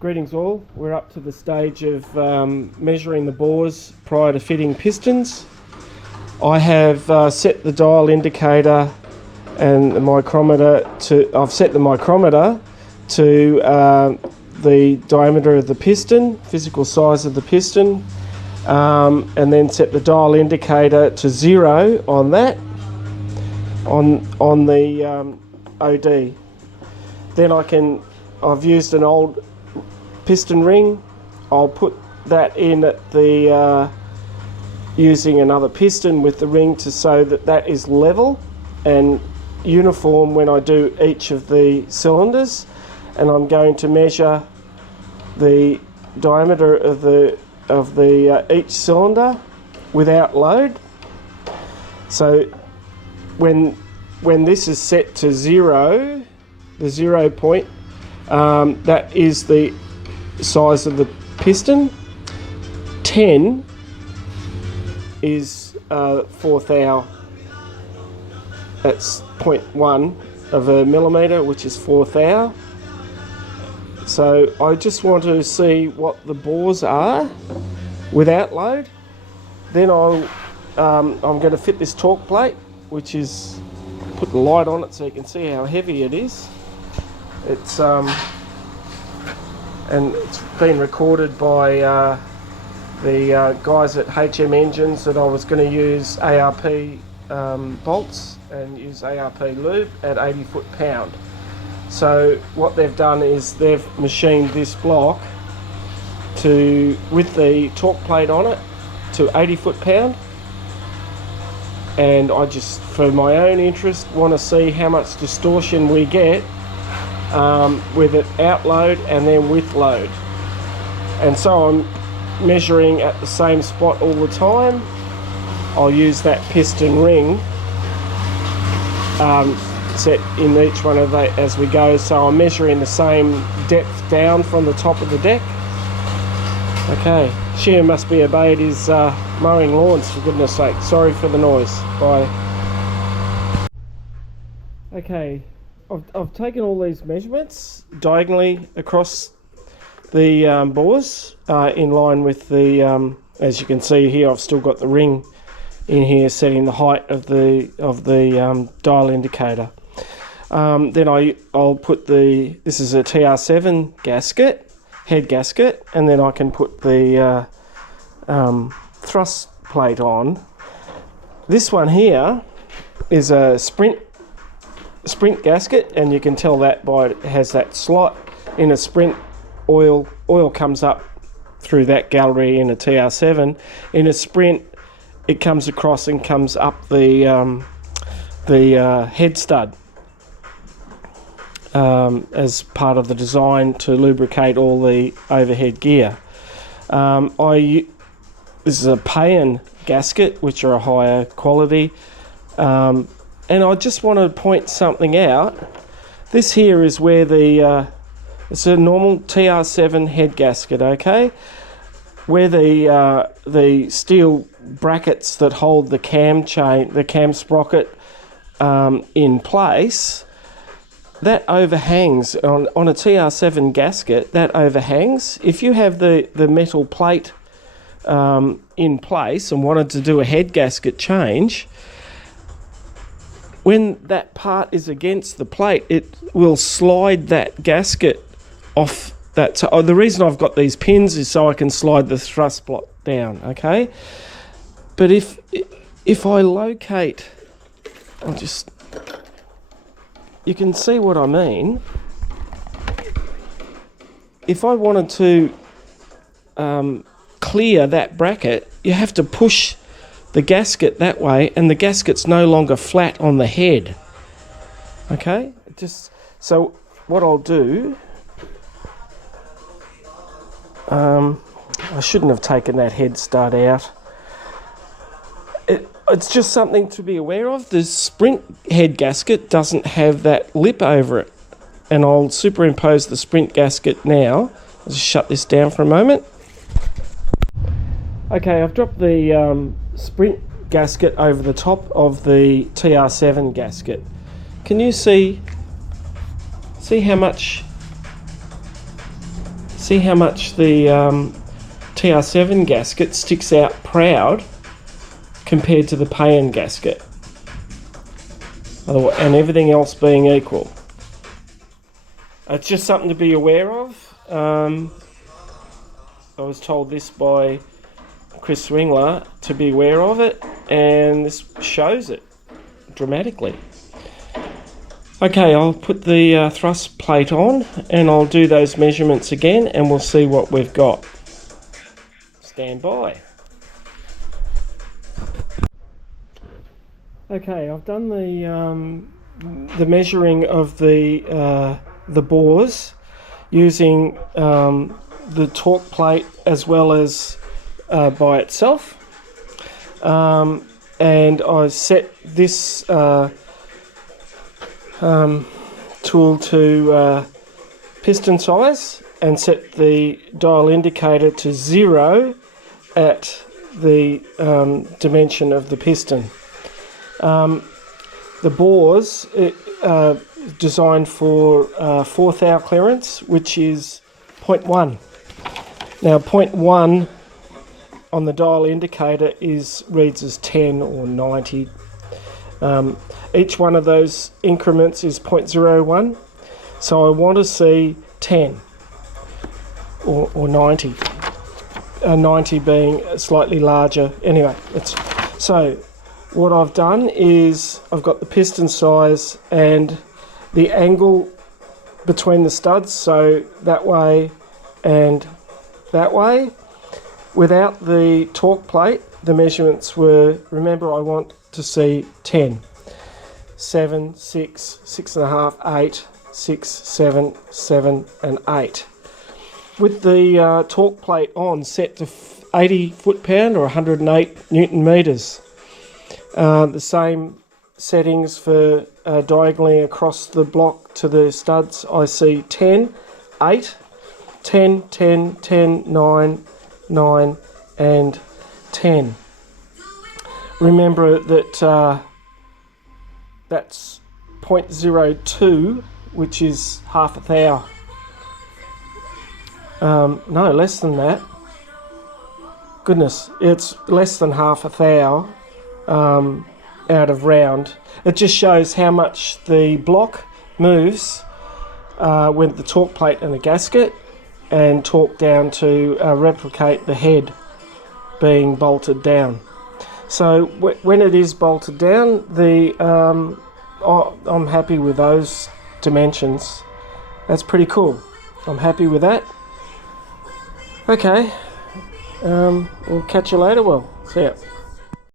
Greetings all, we're up to the stage of measuring the bores prior to fitting pistons. I have set the dial indicator and the micrometer to, I've set the micrometer to the diameter of the piston, physical size of the piston, and then set the dial indicator to 0 on that, on the OD. Then I've used an old piston ring. I'll put that in at the using another piston with the ring so that that is level and uniform when I do each of the cylinders. And I'm going to measure the diameter of the each cylinder without load. So when this is set to 0, the 0 point, that is the size of the piston. 10 is 4th thou. That's 0.1 of a millimetre, which is 4th thou. So I just want to see what the bores are without load. Then I'm going to fit this torque plate, which is, put the light on it so you can see how heavy it is. It's and it's been recorded by the guys at HM Engines that I was going to use ARP bolts and use ARP lube at 80 foot-pound. So what they've done is they've machined this block with the torque plate on it to 80 foot-pound, and I just, for my own interest, want to see how much distortion we get with it out load and then with load. And so I'm measuring at the same spot all the time. I'll use that piston ring set in each one of they as we go, so I'm measuring the same depth down from the top of the deck. Okay, Shear must be obeyed, is mowing lawns, for goodness sake. Sorry for the noise. Bye. Okay, I've taken all these measurements diagonally across the bores in line with the, as you can see here, I've still got the ring in here setting the height of the dial indicator. Then I'll put this is a TR7 gasket, head gasket, and then I can put the thrust plate on. This one here is a sprint gasket, and you can tell that by it has that slot. In a sprint, oil comes up through that gallery in a TR7. In a sprint, it comes across and comes up the head stud as part of the design to lubricate all the overhead gear. This is a Payan gasket, which are a higher quality, and I just want to point something out. This here is where it's a normal TR7 head gasket, okay, where the steel brackets that hold the cam chain, the cam sprocket in place, that overhangs on a TR7 gasket. That overhangs. If you have the metal plate in place and wanted to do a head gasket change, when that part is against the plate, it will slide that gasket off that. So the reason I've got these pins is so I can slide the thrust block down, okay? But if I locate, you can see what I mean. If I wanted to clear that bracket, you have to push the gasket that way, and the gasket's no longer flat on the head. Okay? So what I'll do, I shouldn't have taken that head stud out. It's just something to be aware of. The sprint head gasket doesn't have that lip over it. And I'll superimpose the sprint gasket now. I'll just shut this down for a moment. Okay, I've dropped the sprint gasket over the top of the TR7 gasket. Can you see how much See how much the TR7 gasket sticks out proud compared to the Payen gasket, and everything else being equal. It's just something to be aware of. I was told this by Chris Swingler to be aware of it, and this shows it dramatically. Okay, I'll put the thrust plate on and I'll do those measurements again and we'll see what we've got. Stand by. Okay, I've done the measuring of the bores using the torque plate as well as by itself, and I set this tool to piston size and set the dial indicator to 0 at the dimension of the piston. The bores designed for 4th hour clearance, which is 0.1. Now 0.1 on the dial indicator reads as 10 or 90. Each one of those increments is 0.01, so I want to see 10 or 90. 90 being slightly larger. Anyway, so what I've done is I've got the piston size and the angle between the studs, so that way and that way. Without the torque plate, the measurements were, remember, I want to see 10. 7, 6, 6.5, 8, 6, 7, 7 and 8. With the torque plate on set to 80 foot-pound or 108 newton meters. The same settings for diagonally across the block to the studs. I see 10, 8, 10, 10, 10, 9, 9 and 10. Remember that that's 0.02, which is half a thou. No, less than that. Goodness, it's less than half a thou out of round. It just shows how much the block moves with the torque plate and the gasket, and torque down to replicate the head being bolted down. So when it is bolted down, I'm happy with those dimensions. That's pretty cool. I'm happy with that. Okay, we'll catch you later. Well, see ya.